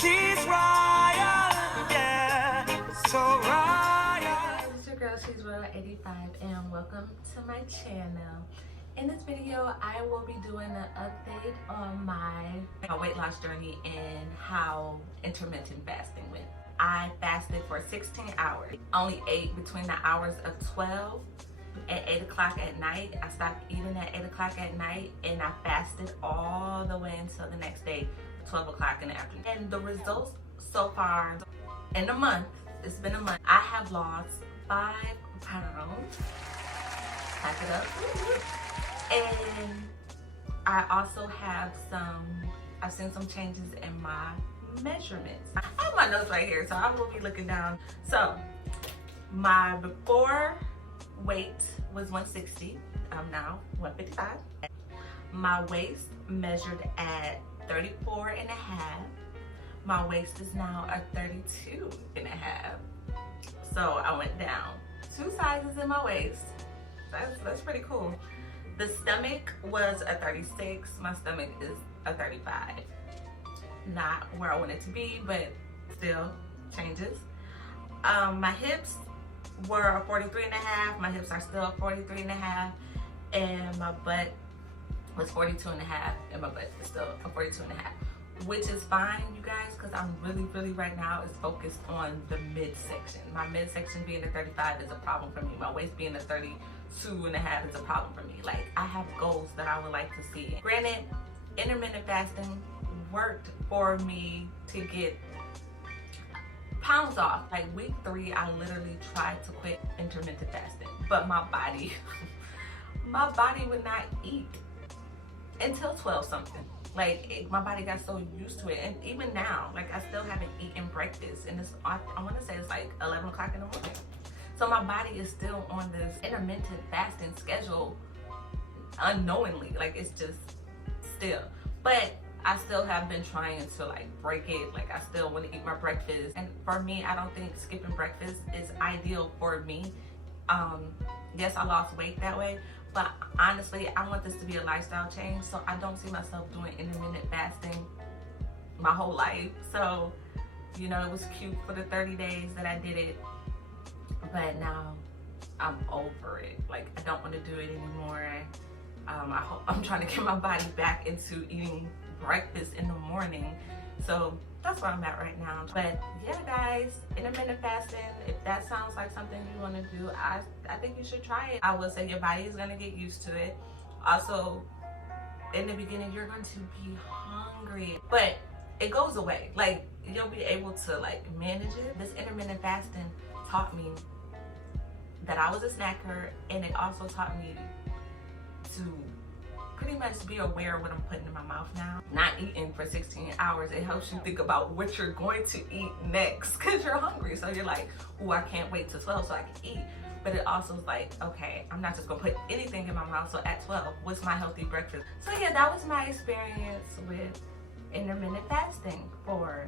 She's royal, yeah, so royal. This is your girl, she's Royal 85, and welcome to my channel. In this video, I will be doing an update on my weight loss journey and how intermittent fasting went. I fasted for 16 hours, only ate between the hours of 12 and 8 o'clock at night. I stopped eating at 8 o'clock at night, and I fasted all the way until the next day, 12 o'clock in the afternoon. And the results so far, in a month, it's been a month, I have lost 5 pounds. Pack it up. And I also have I've seen some changes in my measurements. I have my notes right here, so I will be looking down. So my before weight was 160. I'm now 155. My waist measured at 34 and a half. My waist is now a 32 and a half. So I went down 2 sizes in my waist. That's pretty cool. The stomach was a 36. My stomach is a 35. Not where I want it to be, but still changes. My hips were a 43 and a half. My hips are still a 43 and a half. And my butt was 42 and a half. And my butt is still a 42 and a half. Which is fine, you guys, because I'm really right now is focused on the midsection. My midsection being a 35 is a problem for me. My waist being a 32 and a half is a problem for me. Like, I have goals that I would like to see. Granted, intermittent fasting worked for me to get pounds off. Like week 3, I literally tried to quit intermittent fasting, but my body would not eat until 12 something. Like my body got so used to it, and even now, like I still haven't eaten breakfast, and I want to say it's like 11 o'clock in the morning. So my body is still on this intermittent fasting schedule unknowingly. Like it's just still, but I still have been trying to like break it. Like I still want to eat my breakfast, and for me, I don't think skipping breakfast is ideal for me. Yes, I lost weight that way, but honestly, I want this to be a lifestyle change, so I don't see myself doing intermittent fasting my whole life. So, you know, it was cute for the 30 days that I did it, but now I'm over it. Like, I don't want to do it anymore. I'm trying to get my body back into eating breakfast in the morning. So that's where I'm at right now. But yeah, guys, intermittent fasting, if that sounds like something you want to do, I think you should try it. I will say your body is going to get used to it. Also, in the beginning, you're going to be hungry, but it goes away. Like, you'll be able to like manage it. This intermittent fasting taught me that I was a snacker, and it also taught me to pretty much be aware of what I'm putting in my mouth now. Not eating for 16 hours, it helps you think about what you're going to eat next, because you're hungry. So you're like, oh, I can't wait till 12 so I can eat. But it also is like, okay, I'm not just gonna put anything in my mouth, so at 12, what's my healthy breakfast? So yeah, that was my experience with intermittent fasting for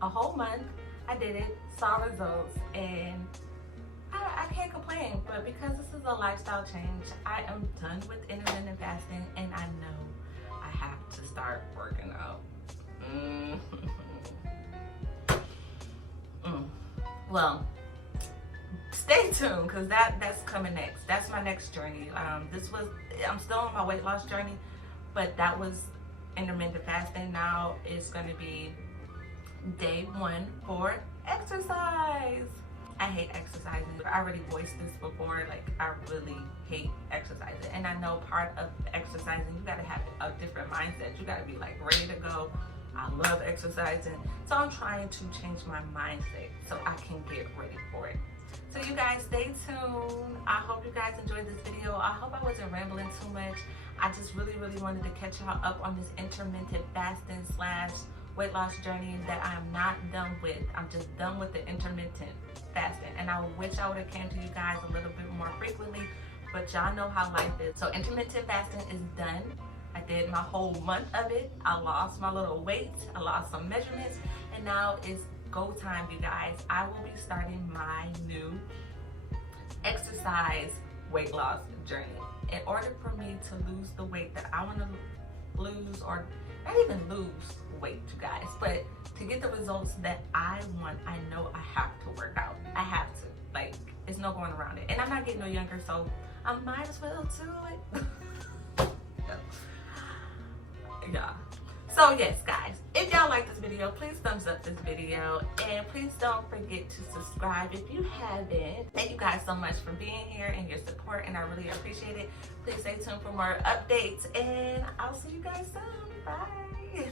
a whole month. I did it, saw results, and I can't complain. But because this is a lifestyle change, I am done with intermittent fasting, and I know I have to start working out. Well, stay tuned, because that's coming next. That's my next journey. I'm still on my weight loss journey, but that was intermittent fasting. Now it's going to be day 1 for exercise. I hate exercising. I already voiced this before. Like, I really hate exercising. And I know part of exercising, you gotta have a different mindset. You gotta be like ready to go. I love exercising. So I'm trying to change my mindset so I can get ready for it. So you guys, stay tuned. I hope you guys enjoyed this video. I hope I wasn't rambling too much. I just really wanted to catch y'all up on this intermittent fasting / weight loss journey that I am not done with. I'm just done with the intermittent fasting, and I wish I would have came to you guys a little bit more frequently, but y'all know how life is. So intermittent fasting is done. I did my whole month of it. I lost my little weight, I lost some measurements, and now it's go time, you guys. I will be starting my new exercise weight loss journey. In order for me to lose the weight that I want to lose, or not even lose weight, you guys, but to get the results that I want, I know I have to work out. I have to. Like, there's no going around it. And I'm not getting no younger, so I might as well do it. Yeah. So yes, guys, if y'all like this video, please thumbs up this video, and please don't forget to subscribe if you haven't. Thank you guys so much for being here and your support, and I really appreciate it. Please stay tuned for more updates, and I'll see you guys soon. Bye.